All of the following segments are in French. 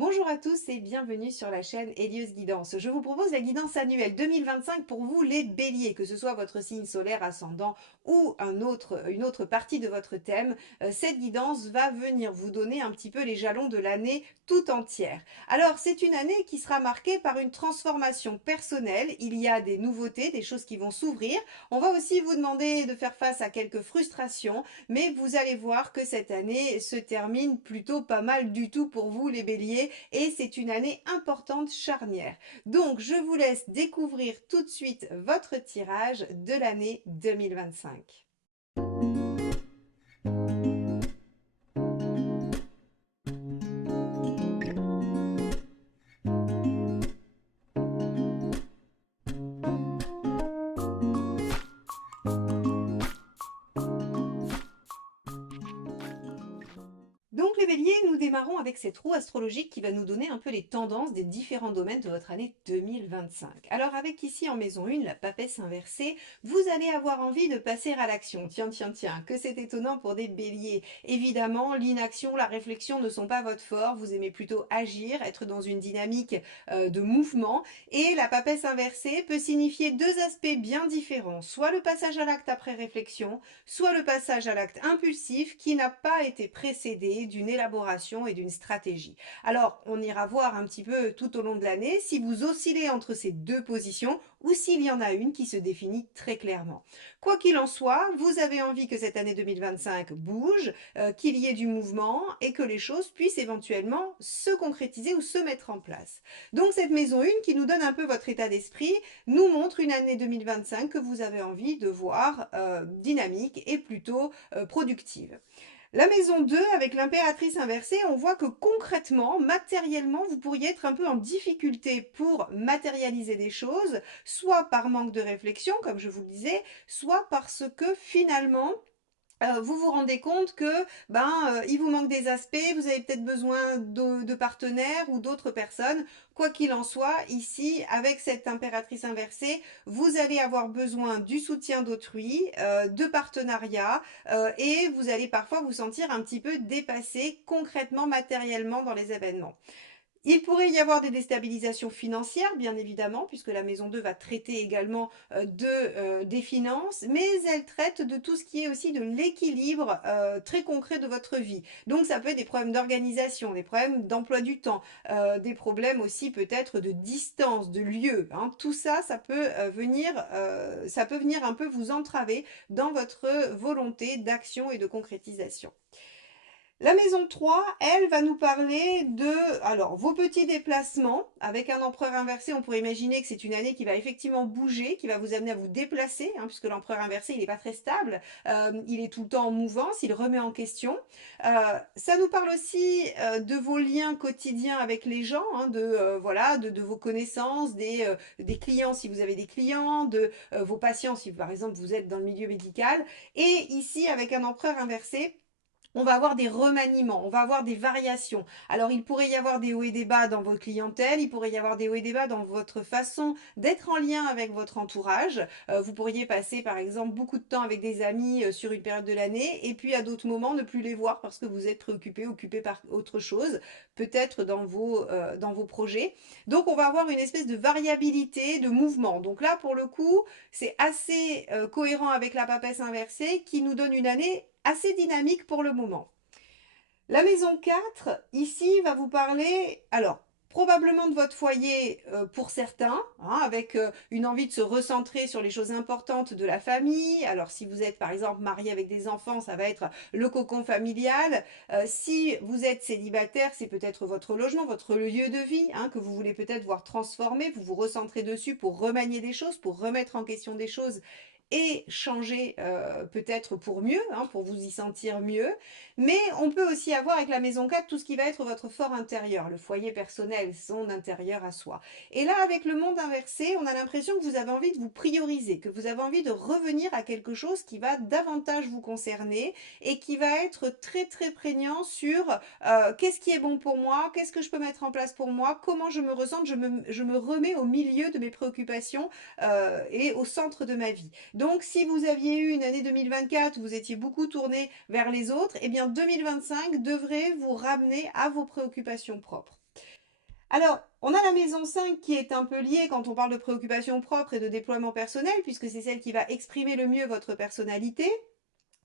Bonjour à tous et bienvenue sur la chaîne Helios Guidance. Je vous propose la guidance annuelle 2025 pour vous les béliers, que ce soit votre signe solaire ascendant ou une autre partie de votre thème. Cette guidance va venir vous donner un petit peu les jalons de l'année tout entière. Alors c'est une année qui sera marquée par une transformation personnelle. Il y a des nouveautés, des choses qui vont s'ouvrir. On va aussi vous demander de faire face à quelques frustrations, mais vous allez voir que cette année se termine plutôt pas mal du tout pour vous les béliers et c'est une année importante charnière. Donc je vous laisse découvrir tout de suite votre tirage de l'année 2025. Donc les béliers, nous démarrons avec cette roue astrologique qui va nous donner un peu les tendances des différents domaines de votre année 2025. Alors avec ici en maison 1, la papesse inversée, vous allez avoir envie de passer à l'action. Tiens, tiens, tiens, que c'est étonnant pour des béliers. Évidemment, l'inaction, la réflexion ne sont pas votre fort, vous aimez plutôt agir, être dans une dynamique de mouvement. Et la papesse inversée peut signifier deux aspects bien différents, soit le passage à l'acte après réflexion, soit le passage à l'acte impulsif qui n'a pas été précédé d'une élaboration et d'une stratégie. Alors, on ira voir un petit peu tout au long de l'année si vous oscillez entre ces deux positions ou s'il y en a une qui se définit très clairement. Quoi qu'il en soit, vous avez envie que cette année 2025 bouge, qu'il y ait du mouvement et que les choses puissent éventuellement se concrétiser ou se mettre en place. Donc cette maison 1 qui nous donne un peu votre état d'esprit nous montre une année 2025 que vous avez envie de voir dynamique et plutôt productive. La maison 2, avec l'impératrice inversée, on voit que concrètement, matériellement, vous pourriez être un peu en difficulté pour matérialiser des choses, soit par manque de réflexion, comme je vous le disais, soit parce que finalement, vous vous rendez compte que il vous manque des aspects, vous avez peut-être besoin de partenaires ou d'autres personnes. Quoi qu'il en soit, ici, avec cette impératrice inversée, vous allez avoir besoin du soutien d'autrui, de partenariats, et vous allez parfois vous sentir un petit peu dépassé concrètement, matériellement dans les événements. Il pourrait y avoir des déstabilisations financières, bien évidemment, puisque la maison 2 va traiter également des finances, mais elle traite de tout ce qui est aussi de l'équilibre très concret de votre vie. Donc ça peut être des problèmes d'organisation, des problèmes d'emploi du temps, des problèmes aussi peut-être de distance, de lieu. Hein. Tout ça, ça peut venir un peu vous entraver dans votre volonté d'action et de concrétisation. La maison 3, elle, va nous parler de vos petits déplacements. Avec un empereur inversé, on pourrait imaginer que c'est une année qui va effectivement bouger, qui va vous amener à vous déplacer, hein, puisque l'empereur inversé, il n'est pas très stable. Il est tout le temps en mouvance, il remet en question. Ça nous parle aussi de vos liens quotidiens avec les gens, hein, de vos connaissances, des clients si vous avez des clients, de vos patients si par exemple vous êtes dans le milieu médical. Et ici, avec un empereur inversé, on va avoir des remaniements, on va avoir des variations. Alors il pourrait y avoir des hauts et des bas dans votre clientèle, il pourrait y avoir des hauts et des bas dans votre façon d'être en lien avec votre entourage. Vous pourriez passer par exemple beaucoup de temps avec des amis sur une période de l'année et puis à d'autres moments ne plus les voir parce que vous êtes préoccupé, occupé par autre chose, peut-être dans vos projets. Donc on va avoir une espèce de variabilité, de mouvement. Donc là pour le coup, c'est assez cohérent avec la papesse inversée qui nous donne une année assez dynamique pour le moment. La maison 4, ici, va vous parler, alors, probablement de votre foyer pour certains, hein, avec une envie de se recentrer sur les choses importantes de la famille. Alors, si vous êtes, par exemple, marié avec des enfants, ça va être le cocon familial. Si vous êtes célibataire, c'est peut-être votre logement, votre lieu de vie, hein, que vous voulez peut-être voir transformé. Vous vous recentrez dessus pour remanier des choses, pour remettre en question des choses et changer peut-être pour mieux, hein, pour vous y sentir mieux. Mais on peut aussi avoir avec la maison 4 tout ce qui va être votre fort intérieur, le foyer personnel, son intérieur à soi. Et là, avec le monde inversé, on a l'impression que vous avez envie de vous prioriser, que vous avez envie de revenir à quelque chose qui va davantage vous concerner et qui va être très très prégnant sur qu'est-ce qui est bon pour moi, qu'est-ce que je peux mettre en place pour moi, comment je me ressens, je me remets au milieu de mes préoccupations et au centre de ma vie. Donc, si vous aviez eu une année 2024 où vous étiez beaucoup tourné vers les autres, eh bien 2025 devrait vous ramener à vos préoccupations propres. Alors, on a la maison 5 qui est un peu liée quand on parle de préoccupation propre et de déploiement personnel, puisque c'est celle qui va exprimer le mieux votre personnalité.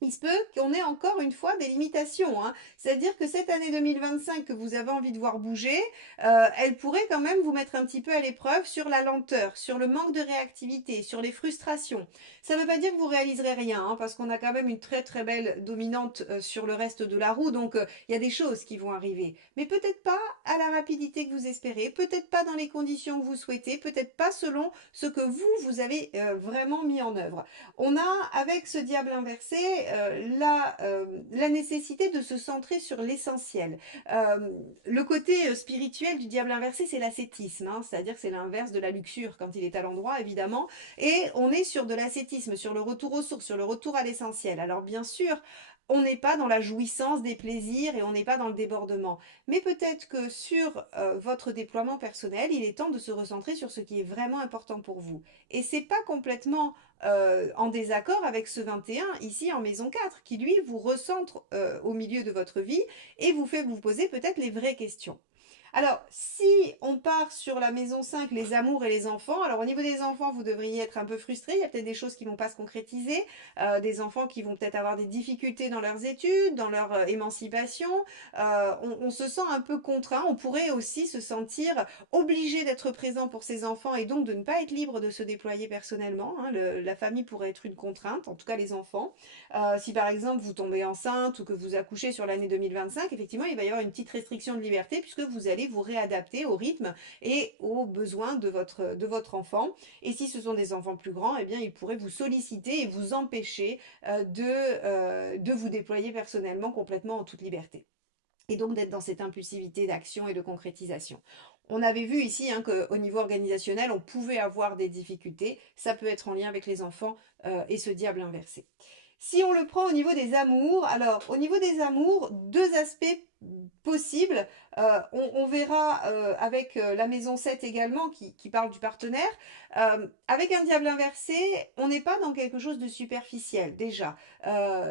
Il se peut qu'on ait encore une fois des limitations, hein. C'est-à-dire que cette année 2025 que vous avez envie de voir bouger, elle pourrait quand même vous mettre un petit peu à l'épreuve sur la lenteur, sur le manque de réactivité, sur les frustrations. Ça ne veut pas dire que vous réaliserez rien, hein, parce qu'on a quand même une très très belle dominante sur le reste de la roue, donc il y a des choses qui vont arriver. Mais peut-être pas à la rapidité que vous espérez, peut-être pas dans les conditions que vous souhaitez, peut-être pas selon ce que vous avez vraiment mis en œuvre. On a, avec ce diable inversé, la nécessité de se centrer sur l'essentiel. Le côté spirituel du diable inversé, c'est l'ascétisme, hein, c'est-à-dire que c'est l'inverse de la luxure quand il est à l'endroit, évidemment. Et on est sur de l'ascétisme, sur le retour aux sources, sur le retour à l'essentiel. Alors bien sûr, on n'est pas dans la jouissance des plaisirs et on n'est pas dans le débordement. Mais peut-être que sur votre déploiement personnel, il est temps de se recentrer sur ce qui est vraiment important pour vous. Et c'est pas complètement en désaccord avec ce 21 ici en maison 4 qui lui vous recentre au milieu de votre vie et vous fait vous poser peut-être les vraies questions. Alors, si on part sur la maison 5, les amours et les enfants, alors au niveau des enfants, vous devriez être un peu frustré, il y a peut-être des choses qui ne vont pas se concrétiser, des enfants qui vont peut-être avoir des difficultés dans leurs études, dans leur émancipation, on se sent un peu contraint, on pourrait aussi se sentir obligé d'être présent pour ses enfants et donc de ne pas être libre de se déployer personnellement, hein. La famille pourrait être une contrainte, en tout cas les enfants. Si par exemple vous tombez enceinte ou que vous accouchez sur l'année 2025, effectivement il va y avoir une petite restriction de liberté puisque vous allez vous réadapter au rythme et aux besoins de votre enfant. Et si ce sont des enfants plus grands, eh bien ils pourraient vous solliciter et vous empêcher de vous déployer personnellement complètement en toute liberté et donc d'être dans cette impulsivité d'action et de concrétisation. On avait vu ici hein, qu'au niveau organisationnel, on pouvait avoir des difficultés. Ça peut être en lien avec les enfants et ce diable inversé. Si on le prend au niveau des amours, alors au niveau des amours, deux aspects possibles. On verra avec la maison 7 également qui parle du partenaire. Avec un diable inversé, on n'est pas dans quelque chose de superficiel déjà.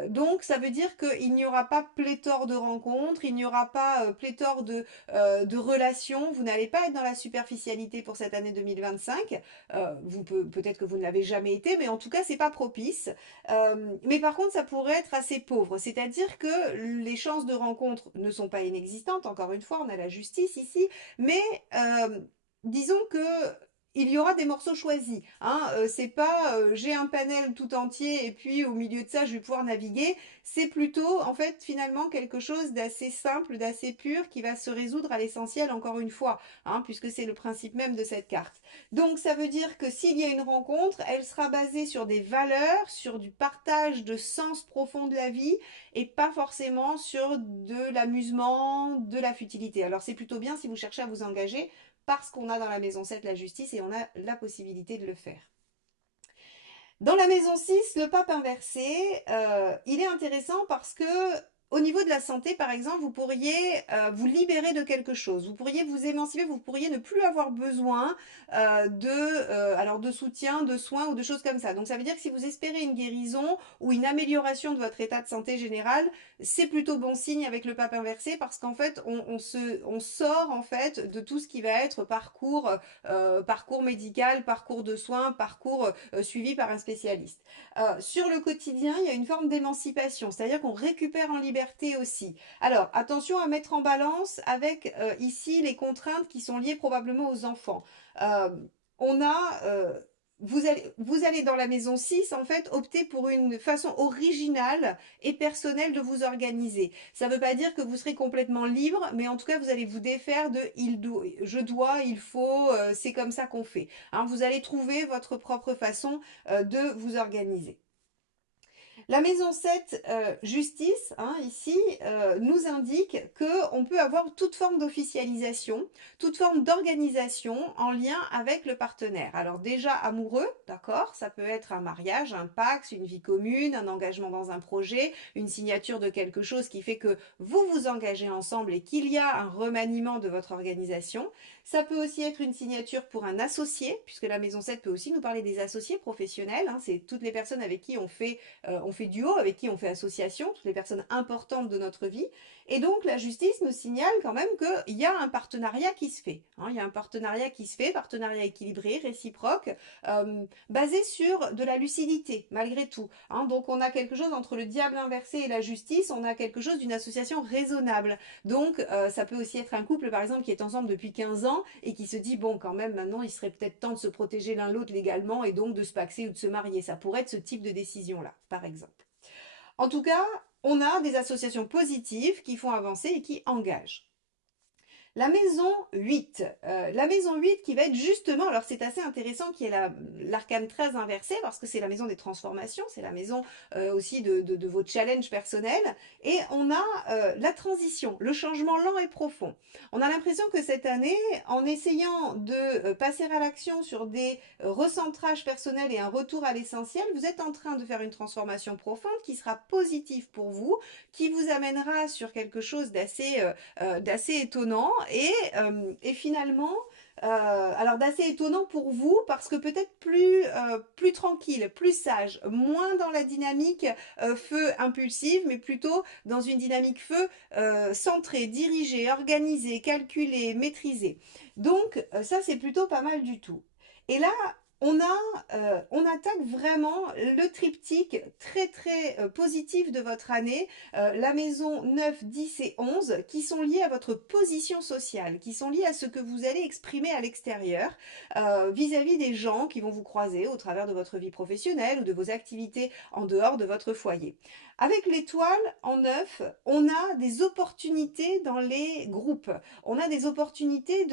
Donc ça veut dire qu'il n'y aura pas pléthore de rencontres, il n'y aura pas pléthore de relations, vous n'allez pas être dans la superficialité pour cette année 2025. Peut-être que vous ne l'avez jamais été, mais en tout cas c'est pas propice. Mais par contre ça pourrait être assez pauvre, c'est-à-dire que les chances de rencontre ne sont pas inexistantes, encore une fois on a la justice ici, mais disons que il y aura des morceaux choisis. Hein. C'est pas j'ai un panel tout entier et puis au milieu de ça je vais pouvoir naviguer. C'est plutôt en fait finalement quelque chose d'assez simple, d'assez pur qui va se résoudre à l'essentiel encore une fois, hein, puisque c'est le principe même de cette carte. Donc ça veut dire que s'il y a une rencontre, elle sera basée sur des valeurs, sur du partage de sens profond de la vie et pas forcément sur de l'amusement, de la futilité. Alors c'est plutôt bien si vous cherchez à vous engager parce qu'on a dans la maison 7 la justice et on a la possibilité de le faire. Dans la maison 6, le pape inversé, il est intéressant parce que au niveau de la santé, par exemple, vous pourriez vous libérer de quelque chose, vous pourriez vous émanciper, vous pourriez ne plus avoir besoin alors de soutien, de soins ou de choses comme ça. Donc ça veut dire que si vous espérez une guérison ou une amélioration de votre état de santé général, c'est plutôt bon signe avec le pape inversé parce qu'en fait on sort en fait de tout ce qui va être parcours médical, parcours de soins, parcours suivi par un spécialiste. Sur le quotidien, il y a une forme d'émancipation, c'est-à-dire qu'on récupère en liberté aussi. Alors, attention à mettre en balance avec ici les contraintes qui sont liées probablement aux enfants. Euh, on a vous allez dans la maison 6 en fait opter pour une façon originale et personnelle de vous organiser. Ça ne veut pas dire que vous serez complètement libre, mais en tout cas vous allez vous défaire de je dois, il faut, c'est comme ça qu'on fait. Hein, vous allez trouver votre propre façon de vous organiser. La maison 7, justice, hein, ici, nous indique qu'on peut avoir toute forme d'officialisation, toute forme d'organisation en lien avec le partenaire. Alors déjà amoureux, d'accord, ça peut être un mariage, un pacte, une vie commune, un engagement dans un projet, une signature de quelque chose qui fait que vous vous engagez ensemble et qu'il y a un remaniement de votre organisation. Ça peut aussi être une signature pour un associé, puisque la maison 7 peut aussi nous parler des associés professionnels, hein, c'est toutes les personnes avec qui on fait duo, avec qui on fait association, toutes les personnes importantes de notre vie. Et donc la justice nous signale quand même qu'il y a un partenariat qui se fait. Hein, il y a un partenariat qui se fait, partenariat équilibré, réciproque, basé sur de la lucidité, malgré tout. Hein, donc on a quelque chose entre le diable inversé et la justice, on a quelque chose d'une association raisonnable. Donc ça peut aussi être un couple, par exemple, qui est ensemble depuis 15 ans et qui se dit, bon, quand même, maintenant, il serait peut-être temps de se protéger l'un l'autre légalement et donc de se paxer ou de se marier. Ça pourrait être ce type de décision-là, par exemple. En tout cas, on a des associations positives qui font avancer et qui engagent. La maison 8. La maison 8 qui va être justement, alors c'est assez intéressant qui est l'arcane 13 inversé parce que c'est la maison des transformations, c'est la maison aussi de vos challenges personnels. Et on a la transition, le changement lent et profond. On a l'impression que cette année, en essayant de passer à l'action sur des recentrages personnels et un retour à l'essentiel, vous êtes en train de faire une transformation profonde qui sera positive pour vous, qui vous amènera sur quelque chose d'assez étonnant et finalement, alors d'assez étonnant pour vous parce que peut-être plus tranquille, plus sage, moins dans la dynamique feu impulsive, mais plutôt dans une dynamique feu centrée, dirigée, organisée, calculée, maîtrisée. Donc ça c'est plutôt pas mal du tout. Et là, on attaque vraiment le triptyque très très positif de votre année, la maison 9, 10 et 11, qui sont liées à votre position sociale, qui sont liées à ce que vous allez exprimer à l'extérieur vis-à-vis des gens qui vont vous croiser au travers de votre vie professionnelle ou de vos activités en dehors de votre foyer. Avec l'étoile en 9, on a des opportunités dans les groupes. On a des opportunités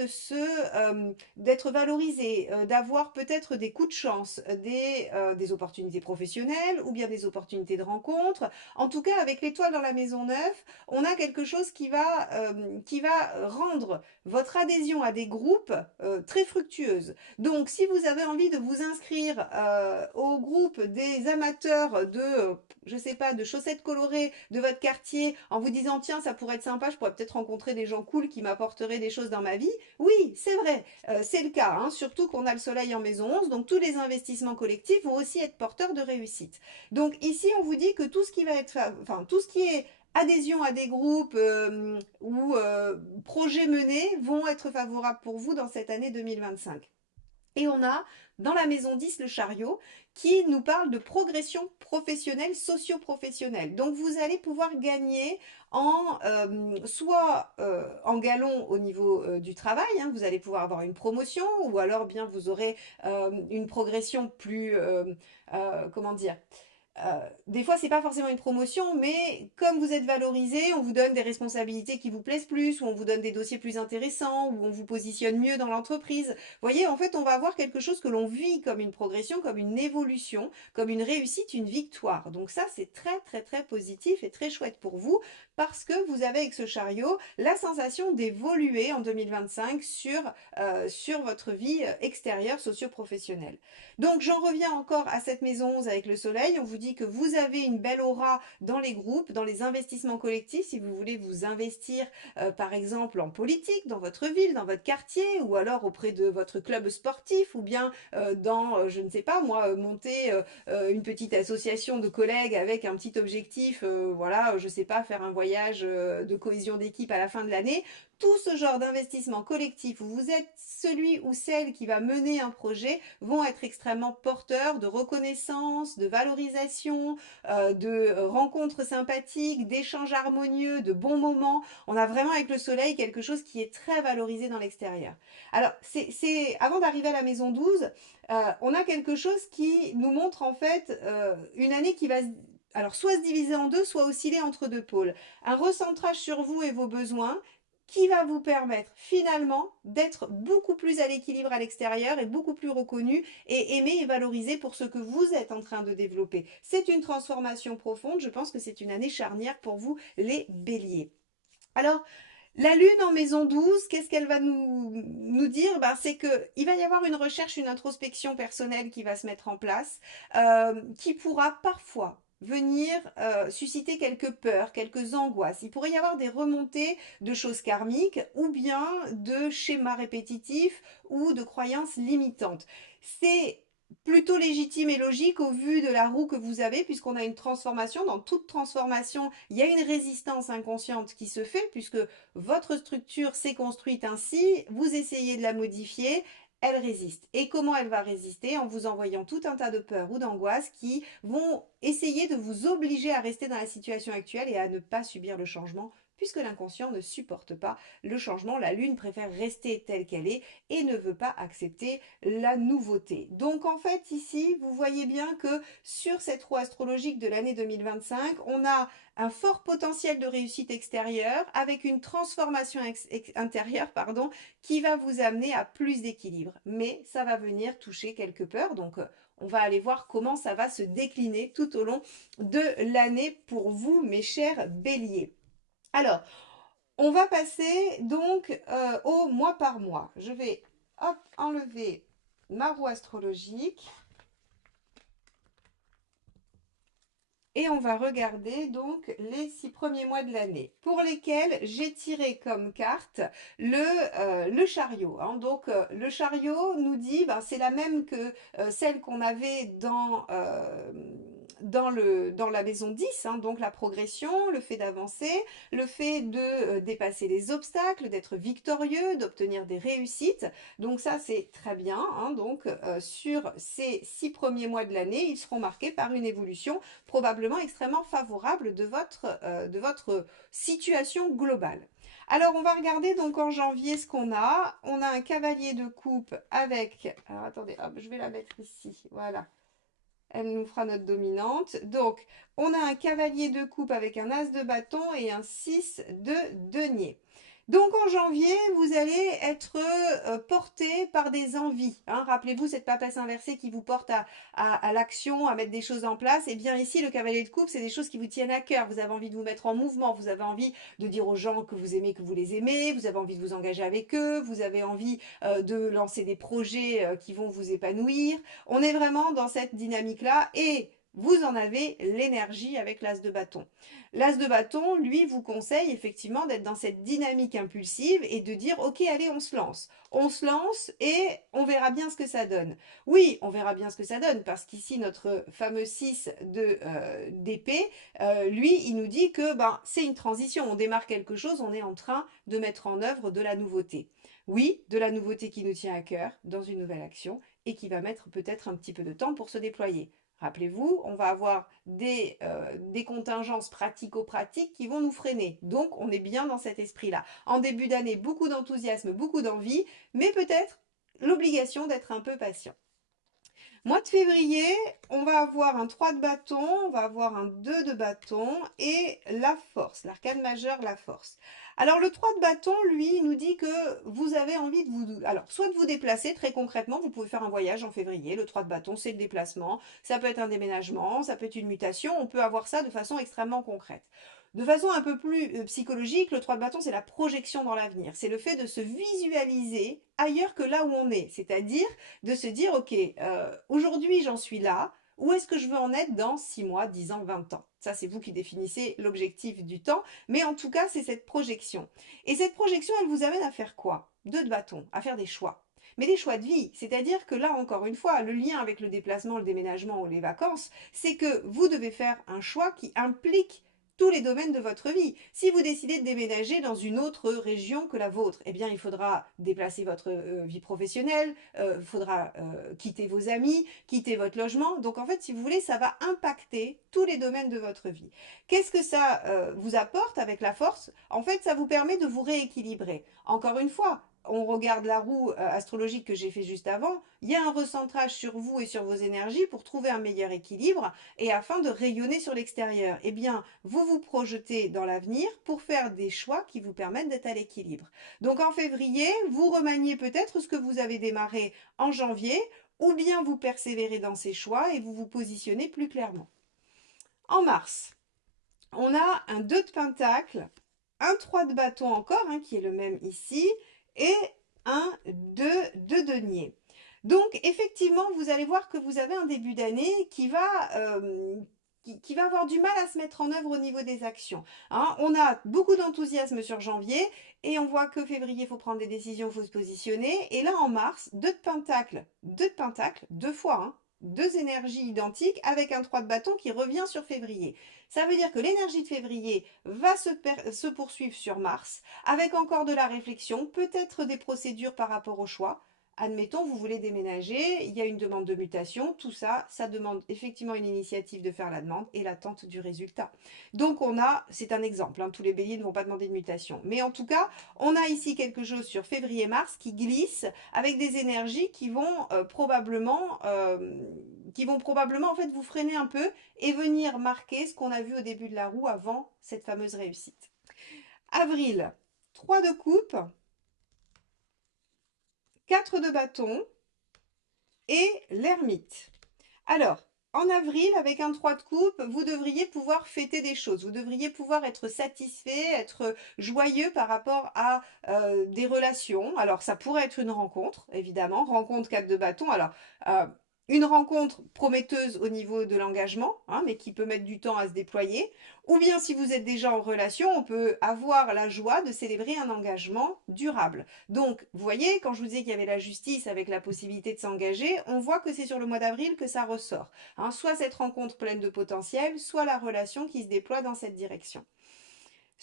d'être valorisé, d'avoir peut-être des coups de chance, des opportunités professionnelles ou bien des opportunités de rencontre. En tout cas, avec l'étoile dans la maison 9, on a quelque chose qui va rendre votre adhésion à des groupes très fructueuse. Donc, si vous avez envie de vous inscrire au groupe des amateurs je sais pas, de chaussettes colorées de votre quartier en vous disant, tiens, ça pourrait être sympa, je pourrais peut-être rencontrer des gens cool qui m'apporteraient des choses dans ma vie, oui, c'est vrai, c'est le cas, hein, surtout qu'on a le soleil en maison 11, donc tous les investissements collectifs vont aussi être porteurs de réussite. Donc ici, on vous dit que tout ce qui va être, enfin, tout ce qui est adhésion à des groupes ou projets menés vont être favorables pour vous dans cette année 2025. Et on a dans la maison 10 le chariot qui nous parle de progression professionnelle, socio-professionnelle. Donc vous allez pouvoir gagner soit en galon au niveau du travail, hein, vous allez pouvoir avoir une promotion ou alors bien vous aurez une progression plus, comment dire, des fois, c'est pas forcément une promotion, mais comme vous êtes valorisé, on vous donne des responsabilités qui vous plaisent plus, ou on vous donne des dossiers plus intéressants, ou on vous positionne mieux dans l'entreprise. Vous voyez, en fait, on va avoir quelque chose que l'on vit comme une progression, comme une évolution, comme une réussite, une victoire. Donc ça, c'est très, très, très positif et très chouette pour vous, parce que vous avez avec ce chariot la sensation d'évoluer en 2025 sur votre vie extérieure socio-professionnelle. Donc j'en reviens encore à cette maison 11 avec le soleil. On vous dit que vous avez une belle aura dans les groupes, dans les investissements collectifs. Si vous voulez vous investir par exemple en politique, dans votre ville, dans votre quartier, ou alors auprès de votre club sportif, ou bien je ne sais pas moi, monter une petite association de collègues avec un petit objectif, voilà, je ne sais pas, faire un voyage de cohésion d'équipe à la fin de l'année. Tout ce genre d'investissement collectif où vous êtes celui ou celle qui va mener un projet vont être extrêmement porteurs de reconnaissance, de valorisation, de rencontres sympathiques, d'échanges harmonieux, de bons moments. On a vraiment avec le soleil quelque chose qui est très valorisé dans l'extérieur. Alors, avant d'arriver à la maison 12, on a quelque chose qui nous montre en fait une année qui va alors soit se diviser en deux, soit osciller entre deux pôles. Un recentrage sur vous et vos besoins qui va vous permettre finalement d'être beaucoup plus à l'équilibre à l'extérieur et beaucoup plus reconnu et aimé et valorisé pour ce que vous êtes en train de développer. C'est une transformation profonde, je pense que c'est une année charnière pour vous les béliers. Alors, la lune en maison 12, qu'est-ce qu'elle va nous dire? C'est qu'il va y avoir une recherche, une introspection personnelle qui va se mettre en place, qui pourra parfois venir susciter quelques peurs, quelques angoisses. Il pourrait y avoir des remontées de choses karmiques ou bien de schémas répétitifs ou de croyances limitantes. C'est plutôt légitime et logique au vu de la roue que vous avez, puisqu'on a une transformation. Dans toute transformation, il y a une résistance inconsciente qui se fait, puisque votre structure s'est construite ainsi, vous essayez de la modifier, elle résiste. Et comment elle va résister? En vous envoyant tout un tas de peurs ou d'angoisses qui vont essayer de vous obliger à rester dans la situation actuelle et à ne pas subir le changement, puisque l'inconscient ne supporte pas le changement. La Lune préfère rester telle qu'elle est et ne veut pas accepter la nouveauté. Donc en fait ici, vous voyez bien que sur cette roue astrologique de l'année 2025, on a un fort potentiel de réussite extérieure avec une transformation intérieure qui va vous amener à plus d'équilibre. Mais ça va venir toucher quelques peurs, donc on va aller voir comment ça va se décliner tout au long de l'année pour vous, mes chers béliers. Alors, on va passer donc au mois par mois. Je vais hop, enlever ma roue astrologique et on va regarder donc les 6 premiers mois de l'année pour lesquels j'ai tiré comme carte le chariot. Hein. Donc le chariot nous dit, ben, c'est la même que celle qu'on avait dans la maison 10, hein, donc la progression, le fait d'avancer, le fait de dépasser les obstacles, d'être victorieux, d'obtenir des réussites. Donc ça, c'est très bien. Hein, donc sur ces 6 premiers mois de l'année, ils seront marqués par une évolution probablement extrêmement favorable de votre situation globale. Alors, on va regarder donc en janvier ce qu'on a. On a un cavalier de coupe avec... Alors, attendez, hop, je vais la mettre ici. Voilà. Elle nous fera notre dominante. Donc, on a un cavalier de coupe avec un as de bâton et un 6 de denier. Donc en janvier, vous allez être porté par des envies. Hein. Rappelez-vous cette papesse inversée qui vous porte à l'action, à mettre des choses en place. Et bien ici, le cavalier de coupe, c'est des choses qui vous tiennent à cœur. Vous avez envie de vous mettre en mouvement, vous avez envie de dire aux gens que vous aimez, que vous les aimez, vous avez envie de vous engager avec eux, vous avez envie de lancer des projets qui vont vous épanouir. On est vraiment dans cette dynamique-là et vous en avez l'énergie avec l'as de bâton. L'as de bâton, lui, vous conseille effectivement d'être dans cette dynamique impulsive et de dire ok, allez, on se lance. On se lance et on verra bien ce que ça donne. Oui, on verra bien ce que ça donne parce qu'ici, notre fameux 6 d'épée, lui, il nous dit que ben, c'est une transition. On démarre quelque chose, on est en train de mettre en œuvre de la nouveauté. Oui, de la nouveauté qui nous tient à cœur dans une nouvelle action et qui va mettre peut-être un petit peu de temps pour se déployer. Rappelez-vous, on va avoir des contingences pratico-pratiques qui vont nous freiner. Donc, on est bien dans cet esprit-là. En début d'année, beaucoup d'enthousiasme, beaucoup d'envie, mais peut-être l'obligation d'être un peu patient. Mois de février, on va avoir un 3 de bâton, on va avoir un 2 de bâton et la force, l'arcane majeure, la force. Alors le 3 de bâton, lui, il nous dit que vous avez envie de vous... Alors, soit de vous déplacer, très concrètement, vous pouvez faire un voyage en février. Le 3 de bâton, c'est le déplacement. Ça peut être un déménagement, ça peut être une mutation. On peut avoir ça de façon extrêmement concrète. De façon un peu plus psychologique, le 3 de bâton, c'est la projection dans l'avenir. C'est le fait de se visualiser ailleurs que là où on est. C'est-à-dire de se dire, ok, aujourd'hui j'en suis là, où est-ce que je veux en être dans 6 mois, 10 ans, 20 ans? Ça, c'est vous qui définissez l'objectif du temps, mais en tout cas, c'est cette projection. Et cette projection, elle vous amène à faire quoi? 2 de bâton, à faire des choix. Mais des choix de vie, c'est-à-dire que là, encore une fois, le lien avec le déplacement, le déménagement ou les vacances, c'est que vous devez faire un choix qui implique tous les domaines de votre vie. Si vous décidez de déménager dans une autre région que la vôtre, eh bien, il faudra déplacer votre vie professionnelle, il faudra quitter vos amis, quitter votre logement. Donc, en fait, si vous voulez, ça va impacter tous les domaines de votre vie. Qu'est-ce que ça vous apporte avec la force? En fait, ça vous permet de vous rééquilibrer. Encore une fois, on regarde la roue astrologique que j'ai fait juste avant, il y a un recentrage sur vous et sur vos énergies pour trouver un meilleur équilibre et afin de rayonner sur l'extérieur. Eh bien, vous vous projetez dans l'avenir pour faire des choix qui vous permettent d'être à l'équilibre. Donc en février, vous remaniez peut-être ce que vous avez démarré en janvier ou bien vous persévérez dans ces choix et vous vous positionnez plus clairement. En mars, on a un 2 de pentacle, un 3 de bâton encore, hein, qui est le même ici, et un 2 de denier. Donc effectivement, vous allez voir que vous avez un début d'année qui va avoir du mal à se mettre en œuvre au niveau des actions. Hein. On a beaucoup d'enthousiasme sur janvier et on voit que février, il faut prendre des décisions, il faut se positionner. Et là, en mars, 2 de pentacle, 2 de pentacle, 2 fois, hein, deux énergies identiques avec un 3 de bâton qui revient sur février. Ça veut dire que l'énergie de février va se poursuivre sur Mars, avec encore de la réflexion, peut-être des procédures par rapport au choix. Admettons, vous voulez déménager, il y a une demande de mutation, tout ça, ça demande effectivement une initiative de faire la demande et l'attente du résultat. Donc on a, c'est un exemple, hein, tous les béliers ne vont pas demander de mutation, mais en tout cas, on a ici quelque chose sur février-mars qui glisse avec des énergies qui vont probablement en fait vous freiner un peu et venir marquer ce qu'on a vu au début de la roue avant cette fameuse réussite. Avril, 3 de coupe, 4 de bâton et l'ermite. Alors, en avril, avec un 3 de coupe, vous devriez pouvoir fêter des choses. Vous devriez pouvoir être satisfait, être joyeux par rapport à des relations. Alors, ça pourrait être une rencontre, évidemment. Rencontre 4 de bâton. Alors, euh, une rencontre prometteuse au niveau de l'engagement, hein, mais qui peut mettre du temps à se déployer. Ou bien, si vous êtes déjà en relation, on peut avoir la joie de célébrer un engagement durable. Donc, vous voyez, quand je vous disais qu'il y avait la justice avec la possibilité de s'engager, on voit que c'est sur le mois d'avril que ça ressort. Hein, soit cette rencontre pleine de potentiel, soit la relation qui se déploie dans cette direction.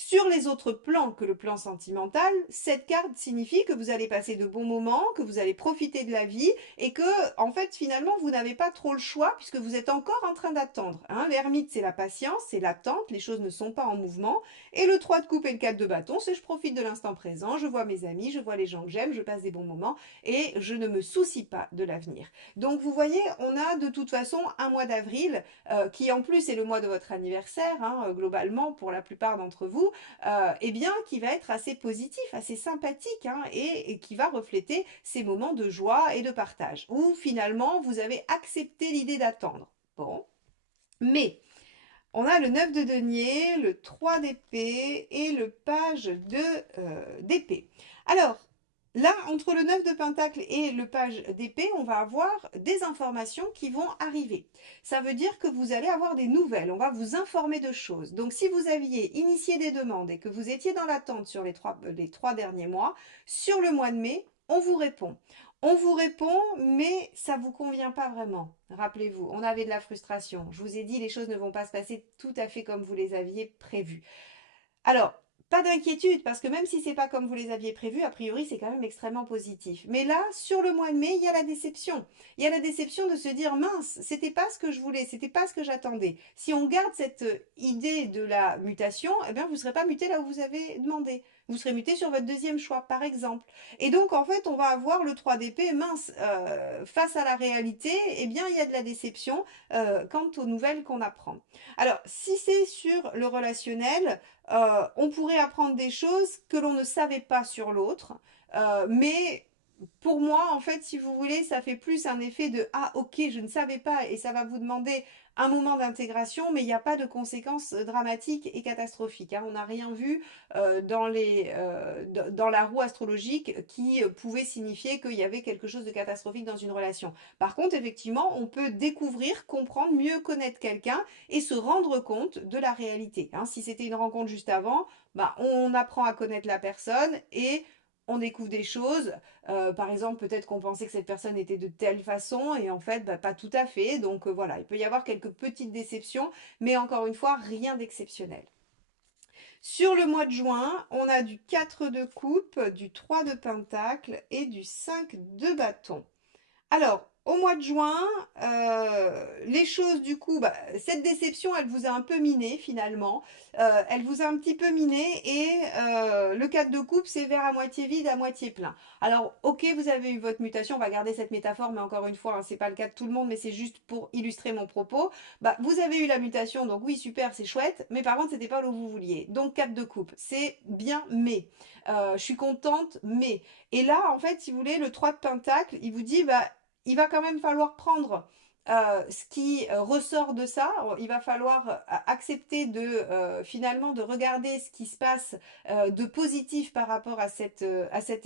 Sur les autres plans que le plan sentimental, cette carte signifie que vous allez passer de bons moments, que vous allez profiter de la vie et que, en fait, finalement, vous n'avez pas trop le choix puisque vous êtes encore en train d'attendre. Hein, l'ermite, c'est la patience, c'est l'attente, les choses ne sont pas en mouvement. Et le 3 de coupe et le 4 de bâton, c'est je profite de l'instant présent, je vois mes amis, je vois les gens que j'aime, je passe des bons moments et je ne me soucie pas de l'avenir. Donc, vous voyez, on a de toute façon un mois d'avril qui, en plus, est le mois de votre anniversaire, hein, globalement, pour la plupart d'entre vous, eh bien, qui va être assez positif, assez sympathique, hein, et qui va refléter ces moments de joie et de partage, où finalement vous avez accepté l'idée d'attendre. Bon, mais on a le 9 de denier, le 3 d'épée et le page d'épée. Alors, là, entre le 9 de pentacle et le page d'épée, on va avoir des informations qui vont arriver. Ça veut dire que vous allez avoir des nouvelles, on va vous informer de choses. Donc, si vous aviez initié des demandes et que vous étiez dans l'attente sur les trois derniers mois, sur le mois de mai, on vous répond. On vous répond, mais ça ne vous convient pas vraiment. Rappelez-vous, on avait de la frustration. Je vous ai dit, les choses ne vont pas se passer tout à fait comme vous les aviez prévues. Alors, pas d'inquiétude, parce que même si c'est pas comme vous les aviez prévus, a priori, c'est quand même extrêmement positif. Mais là, sur le mois de mai, il y a la déception. Il y a la déception de se dire, mince, c'était pas ce que je voulais, c'était pas ce que j'attendais. Si on garde cette idée de la mutation, eh bien, vous ne serez pas muté là où vous avez demandé. Vous serez muté sur votre deuxième choix, par exemple. Et donc, en fait, on va avoir le 3 d'épée, mince, face à la réalité, eh bien, il y a de la déception quant aux nouvelles qu'on apprend. Alors, si c'est sur le relationnel, on pourrait apprendre des choses que l'on ne savait pas sur l'autre, mais pour moi, en fait, si vous voulez, ça fait plus un effet de ah ok, je ne savais pas et ça va vous demander un moment d'intégration, mais il n'y a pas de conséquences dramatiques et catastrophiques. Hein. On n'a rien vu dans la roue astrologique qui pouvait signifier qu'il y avait quelque chose de catastrophique dans une relation. Par contre, effectivement, on peut découvrir, comprendre, mieux connaître quelqu'un et se rendre compte de la réalité. Hein. Si c'était une rencontre juste avant, bah, on apprend à connaître la personne et on découvre des choses. Par exemple, peut-être qu'on pensait que cette personne était de telle façon et en fait, bah, pas tout à fait. Donc voilà, il peut y avoir quelques petites déceptions, mais encore une fois, rien d'exceptionnel. Sur le mois de juin, on a du 4 de coupe, du 3 de pentacle et du 5 de bâton. Alors, au mois de juin, les choses du coup, bah, cette déception, elle vous a un peu miné finalement. Elle vous a un petit peu miné et le 4 de coupe, c'est verre à moitié vide, à moitié plein. Alors, ok, vous avez eu votre mutation, on va garder cette métaphore, mais encore une fois, hein, c'est pas le cas de tout le monde, mais c'est juste pour illustrer mon propos. Bah, vous avez eu la mutation, donc oui, super, c'est chouette, mais par contre, c'était pas là où vous vouliez. Donc 4 de coupe, c'est bien, mais. Je suis contente, mais. Et là, en fait, si vous voulez, le 3 de pentacle, il vous dit, bah, il va quand même falloir prendre ce qui ressort de ça. Il va falloir accepter de finalement de regarder ce qui se passe de positif par rapport à cet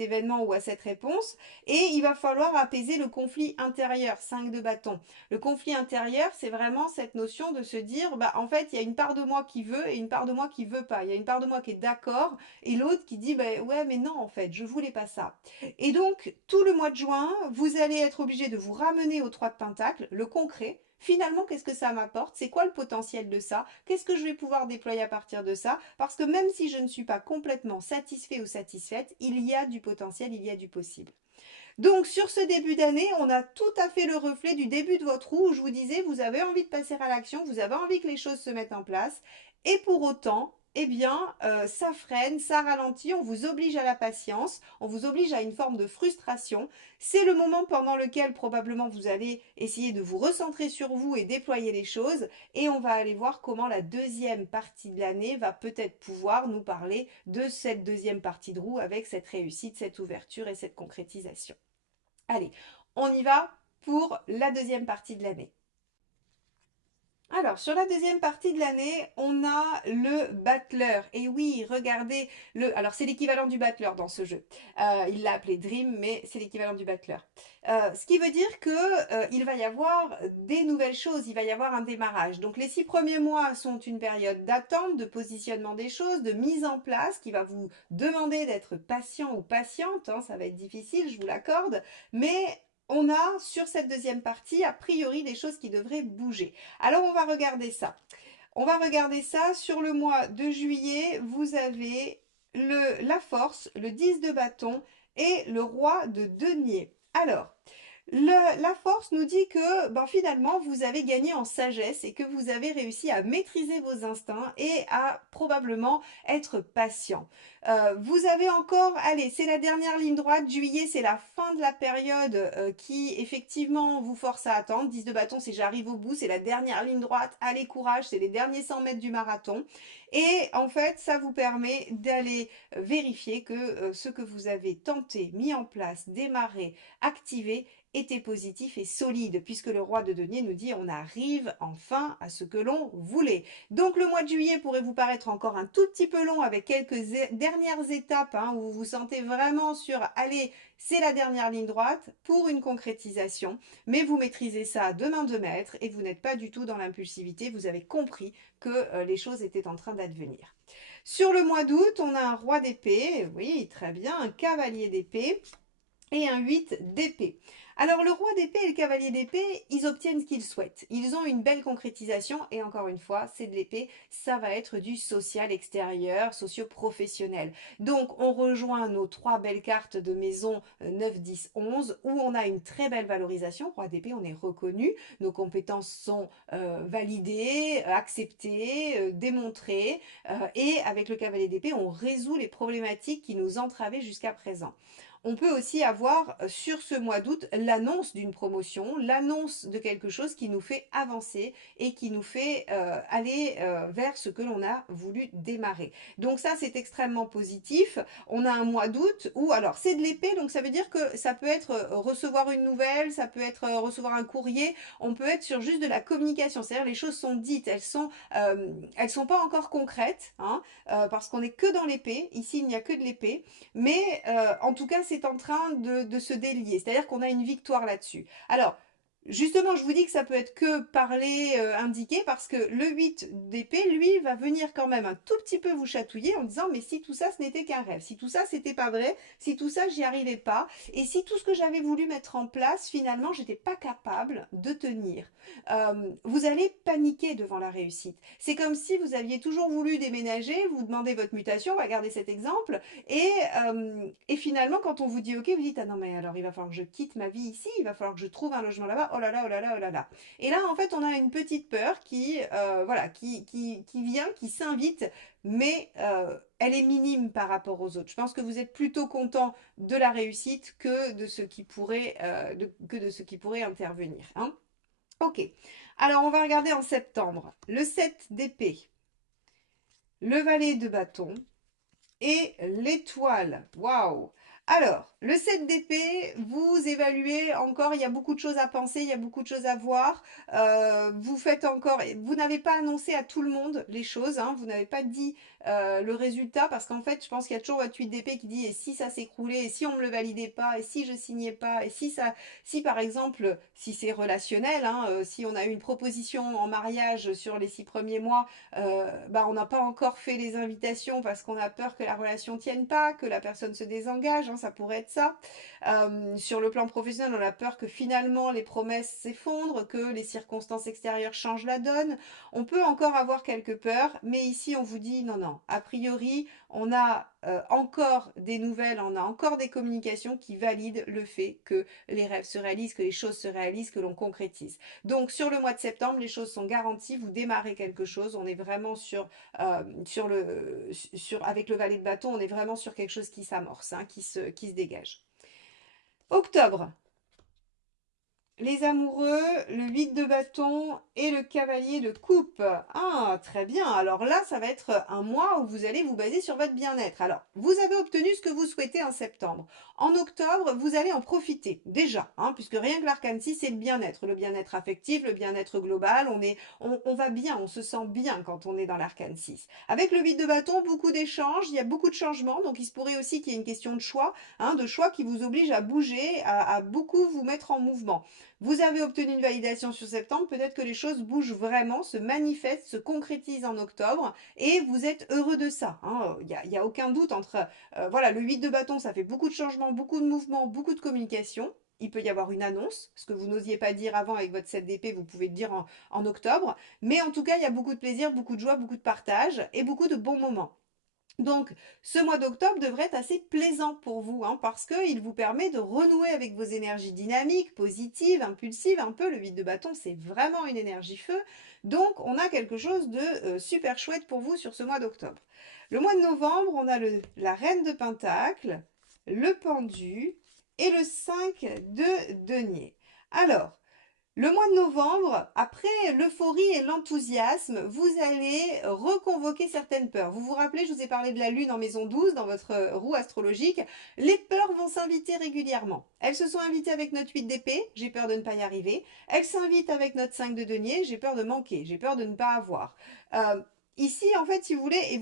événement ou à cette réponse. Et il va falloir apaiser le conflit intérieur, 5 de bâton. Le conflit intérieur, c'est vraiment cette notion de se dire, bah, en fait, il y a une part de moi qui veut et une part de moi qui veut pas. Il y a une part de moi qui est d'accord et l'autre qui dit, bah, ouais, mais non, en fait, je voulais pas ça. Et donc, tout le mois de juin, vous allez être obligé de vous ramener au 3 de pentacle. Le concret. Finalement, qu'est-ce que ça m'apporte? C'est quoi le potentiel de ça? Qu'est-ce que je vais pouvoir déployer à partir de ça? Parce que même si je ne suis pas complètement satisfait ou satisfaite, il y a du potentiel, il y a du possible. Donc sur ce début d'année, on a tout à fait le reflet du début de votre roue où je vous disais, vous avez envie de passer à l'action, vous avez envie que les choses se mettent en place, et pour autant, eh bien, ça freine, ça ralentit, on vous oblige à la patience, on vous oblige à une forme de frustration. C'est le moment pendant lequel probablement vous allez essayer de vous recentrer sur vous et déployer les choses, et on va aller voir comment la deuxième partie de l'année va peut-être pouvoir nous parler de cette deuxième partie de roue avec cette réussite, cette ouverture et cette concrétisation. Allez, on y va pour la deuxième partie de l'année. Alors, sur la deuxième partie de l'année, on a le battleur. Et oui, regardez le. Alors, c'est l'équivalent du battleur dans ce jeu. Il l'a appelé Dream, mais c'est l'équivalent du battleur. Ce qui veut dire que il va y avoir des nouvelles choses, il va y avoir un démarrage. Donc, les 6 premiers mois sont une période d'attente, de positionnement des choses, de mise en place, qui va vous demander d'être patient ou patiente. Hein, ça va être difficile, je vous l'accorde, mais on a sur cette deuxième partie, a priori, des choses qui devraient bouger. Alors, on va regarder ça. On va regarder ça. Sur le mois de juillet, vous avez la force, le 10 de bâton et le roi de denier. Alors, la force nous dit que ben, finalement vous avez gagné en sagesse et que vous avez réussi à maîtriser vos instincts et à probablement être patient. Vous avez encore, allez, c'est la dernière ligne droite, juillet c'est la fin de la période qui effectivement vous force à attendre. 10 de bâton c'est j'arrive au bout, c'est la dernière ligne droite, allez courage, c'est les derniers 100 mètres du marathon. Et en fait ça vous permet d'aller vérifier que ce que vous avez tenté, mis en place, démarré, activé était positif et solide, puisque le roi de denier nous dit on arrive enfin à ce que l'on voulait. Donc le mois de juillet pourrait vous paraître encore un tout petit peu long avec quelques dernières étapes hein, où vous vous sentez vraiment sur allez, c'est la dernière ligne droite pour une concrétisation, mais vous maîtrisez ça de main de maître et vous n'êtes pas du tout dans l'impulsivité, vous avez compris que les choses étaient en train d'advenir. Sur le mois d'août, on a un roi d'épée, oui, très bien, un cavalier d'épée et un 8 d'épée. Alors le roi d'épée et le cavalier d'épée, ils obtiennent ce qu'ils souhaitent. Ils ont une belle concrétisation et encore une fois, c'est de l'épée, ça va être du social extérieur, socio-professionnel. Donc on rejoint nos 3 belles cartes de maison 9, 10, 11 où on a une très belle valorisation. Roi d'épée, on est reconnu, nos compétences sont validées, acceptées, démontrées et avec le cavalier d'épée, on résout les problématiques qui nous entravaient jusqu'à présent. On peut aussi avoir sur ce mois d'août l'annonce d'une promotion, l'annonce de quelque chose qui nous fait avancer et qui nous fait aller vers ce que l'on a voulu démarrer. Donc ça, c'est extrêmement positif. On a un mois d'août où, alors c'est de l'épée, donc ça veut dire que ça peut être recevoir une nouvelle, ça peut être recevoir un courrier, on peut être sur juste de la communication, c'est-à-dire les choses sont dites, elles sont pas encore concrètes, hein, parce qu'on n'est que dans l'épée. Ici, il n'y a que de l'épée, mais en tout cas, c'est en train de se délier, c'est-à-dire qu'on a une victoire là-dessus. Alors, justement, je vous dis que ça peut être que parler, indiqué, parce que le 8 d'épée, lui, va venir quand même un tout petit peu vous chatouiller en disant, mais si tout ça, ce n'était qu'un rêve, si tout ça, c'était pas vrai, si tout ça, j'y arrivais pas, et si tout ce que j'avais voulu mettre en place, finalement, j'étais pas capable de tenir. Vous allez paniquer devant la réussite. C'est comme si vous aviez toujours voulu déménager, vous demandez votre mutation, on va garder cet exemple, et finalement, quand on vous dit OK, vous dites ah non mais alors il va falloir que je quitte ma vie ici, il va falloir que je trouve un logement là-bas, oh là là, oh là là, oh là là. Et là, en fait, on a une petite peur qui, voilà, qui vient, qui s'invite, mais elle est minime par rapport aux autres. Je pense que vous êtes plutôt content de la réussite que de ce qui pourrait, que de ce qui pourrait intervenir. Hein. Ok. Alors, on va regarder en septembre. Le 7 d'épée, le valet de bâton, et l'étoile. Waouh! Alors, le 7 d'épée, vous évaluez encore, il y a beaucoup de choses à penser, il y a beaucoup de choses à voir. Vous faites encore, vous n'avez pas annoncé à tout le monde les choses, hein, vous n'avez pas dit le résultat, parce qu'en fait, je pense qu'il y a toujours votre 8 d'épée qui dit, et si ça s'écroulait, et si on me le validait pas, et si je signais pas, et si par exemple, si c'est relationnel, hein, si on a eu une proposition en mariage sur les 6 premiers mois, bah, on n'a pas encore fait les invitations parce qu'on a peur que la relation tienne pas, que la personne se désengage. hein, ça pourrait être ça. Sur le plan professionnel, on a peur que finalement les promesses s'effondrent, que les circonstances extérieures changent la donne. On peut encore avoir quelques peurs, mais ici on vous dit non, non. A priori, on a encore des nouvelles, on a encore des communications qui valident le fait que les rêves se réalisent, que les choses se réalisent, que l'on concrétise. Donc sur le mois de septembre, les choses sont garanties, vous démarrez quelque chose, on est vraiment avec le valet de bâton, on est vraiment sur quelque chose qui s'amorce, hein, qui se dégage. Octobre, les amoureux, le 8 de bâton et le cavalier de coupe. Ah, très bien. Alors là, ça va être un mois où vous allez vous baser sur votre bien-être. Alors, vous avez obtenu ce que vous souhaitez en septembre. En octobre, vous allez en profiter, déjà, hein, puisque rien que l'arcane 6, c'est le bien-être affectif, le bien-être global. On va bien, on se sent bien quand on est dans l'arcane 6. Avec le 8 de bâton, beaucoup d'échanges, il y a beaucoup de changements, donc il se pourrait aussi qu'il y ait une question de choix, hein, qui vous oblige à bouger, à beaucoup vous mettre en mouvement. Vous avez obtenu une validation sur septembre, peut-être que les choses bougent vraiment, se manifestent, se concrétisent en octobre, et vous êtes heureux de ça. Hein. Il n'y a aucun doute entre, voilà, le 8 de bâton, ça fait beaucoup de changements, beaucoup de mouvements, beaucoup de communication. Il peut y avoir une annonce, ce que vous n'osiez pas dire avant avec votre 7 d'épée, vous pouvez le dire en octobre. Mais en tout cas, il y a beaucoup de plaisir, beaucoup de joie, beaucoup de partage et beaucoup de bons moments. Donc, ce mois d'octobre devrait être assez plaisant pour vous, hein, parce qu'il vous permet de renouer avec vos énergies dynamiques, positives, impulsives, un peu. Le 8 de bâton, c'est vraiment une énergie feu. Donc, on a quelque chose de super chouette pour vous sur ce mois d'octobre. Le mois de novembre, on a la reine de pentacle, le pendu et le 5 de denier. Alors, le mois de novembre, après l'euphorie et l'enthousiasme, vous allez reconvoquer certaines peurs. Vous vous rappelez, je vous ai parlé de la lune en maison 12 dans votre roue astrologique. Les peurs vont s'inviter régulièrement. Elles se sont invitées avec notre 8 d'épée, j'ai peur de ne pas y arriver. Elles s'invitent avec notre 5 de denier, j'ai peur de manquer, j'ai peur de ne pas avoir. Ici, en fait, si vous voulez,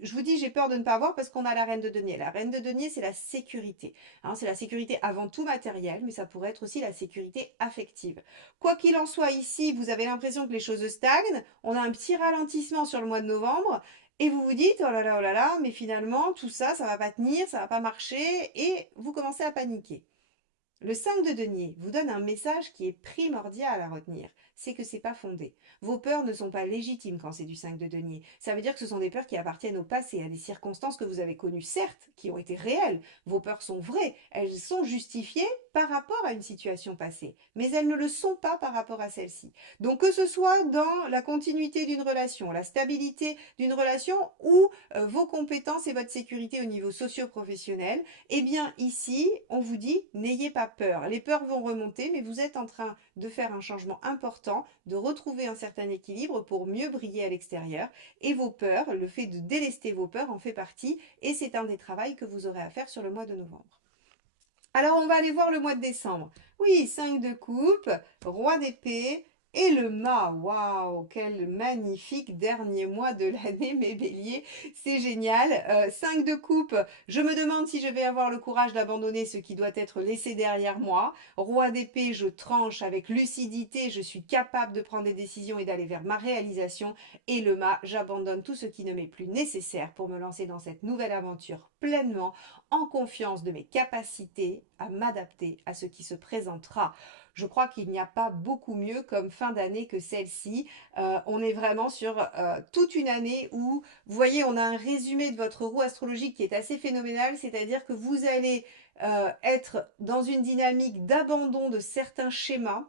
je vous dis j'ai peur de ne pas avoir parce qu'on a la reine de denier. La reine de denier, c'est la sécurité. Hein, c'est la sécurité avant tout matérielle, mais ça pourrait être aussi la sécurité affective. Quoi qu'il en soit, ici, vous avez l'impression que les choses stagnent. On a un petit ralentissement sur le mois de novembre. Et vous vous dites, oh là là, mais finalement, tout ça, ça va pas tenir, ça va pas marcher. Et vous commencez à paniquer. Le 5 de denier vous donne un message qui est primordial à retenir. C'est que c'est pas fondé. Vos peurs ne sont pas légitimes quand c'est du 5 de denier. Ça veut dire que ce sont des peurs qui appartiennent au passé, à des circonstances que vous avez connues, certes, qui ont été réelles. Vos peurs sont vraies. Elles sont justifiées par rapport à une situation passée. Mais elles ne le sont pas par rapport à celle-ci. Donc que ce soit dans la continuité d'une relation, la stabilité d'une relation ou vos compétences et votre sécurité au niveau socio-professionnel, eh bien ici, on vous dit, n'ayez pas peur. Les peurs vont remonter, mais vous êtes en train de faire un changement important, de retrouver un certain équilibre pour mieux briller à l'extérieur. Et vos peurs, le fait de délester vos peurs en fait partie, et c'est un des travaux que vous aurez à faire sur le mois de novembre. Alors on va aller voir le mois de décembre. Oui, 5 de coupe, roi d'épée, et le mât, waouh, quel magnifique dernier mois de l'année, mes béliers, c'est génial. 5 de coupe, je me demande si je vais avoir le courage d'abandonner ce qui doit être laissé derrière moi. Roi d'épée, je tranche avec lucidité, je suis capable de prendre des décisions et d'aller vers ma réalisation. Et le mât, j'abandonne tout ce qui ne m'est plus nécessaire pour me lancer dans cette nouvelle aventure pleinement, en confiance de mes capacités à m'adapter à ce qui se présentera. Je crois qu'il n'y a pas beaucoup mieux comme fin d'année que celle-ci. On est vraiment sur toute une année où, vous voyez, on a un résumé de votre roue astrologique qui est assez phénoménal, c'est-à-dire que vous allez être dans une dynamique d'abandon de certains schémas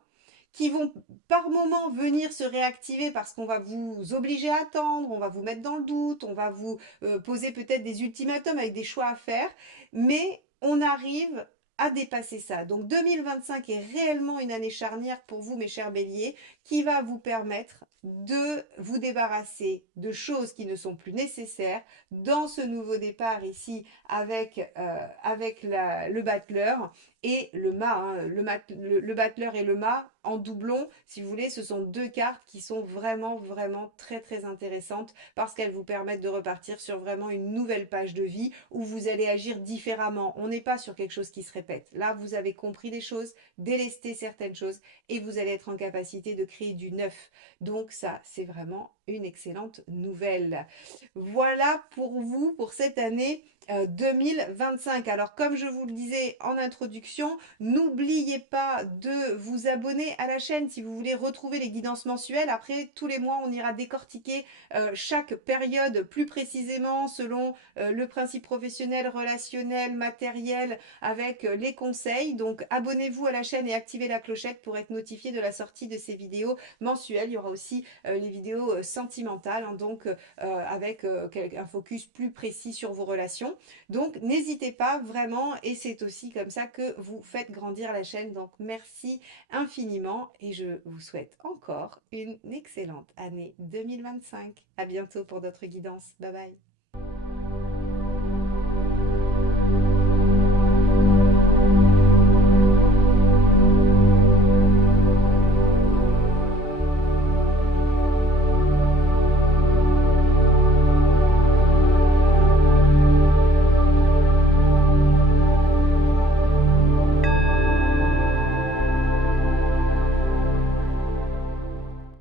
qui vont par moments venir se réactiver parce qu'on va vous obliger à attendre, on va vous mettre dans le doute, on va vous poser peut-être des ultimatums avec des choix à faire, mais on arrive à dépasser ça. Donc 2025 est réellement une année charnière pour vous, mes chers béliers, qui va vous permettre de vous débarrasser de choses qui ne sont plus nécessaires dans ce nouveau départ ici avec le battleur et le mât, hein, le battleur et le mât en doublon, si vous voulez, ce sont deux cartes qui sont vraiment, vraiment très, très intéressantes parce qu'elles vous permettent de repartir sur vraiment une nouvelle page de vie où vous allez agir différemment. On n'est pas sur quelque chose qui se répète. Là, vous avez compris les choses, délesté certaines choses et vous allez être en capacité de créer du neuf. Donc ça, c'est vraiment une excellente nouvelle. Voilà pour vous, pour cette année 2025. Alors comme je vous le disais en introduction, n'oubliez pas de vous abonner à la chaîne si vous voulez retrouver les guidances mensuelles. Après, tous les mois, on ira décortiquer chaque période plus précisément selon le principe professionnel, relationnel, matériel, avec les conseils. Donc abonnez-vous à la chaîne et activez la clochette pour être notifié de la sortie de ces vidéos mensuelles. Il y aura aussi les vidéos sentimentales, hein, donc avec un focus plus précis sur vos relations. Donc n'hésitez pas vraiment, et c'est aussi comme ça que vous faites grandir la chaîne. Donc merci infiniment et je vous souhaite encore une excellente année 2025. À bientôt pour d'autres guidances. Bye bye.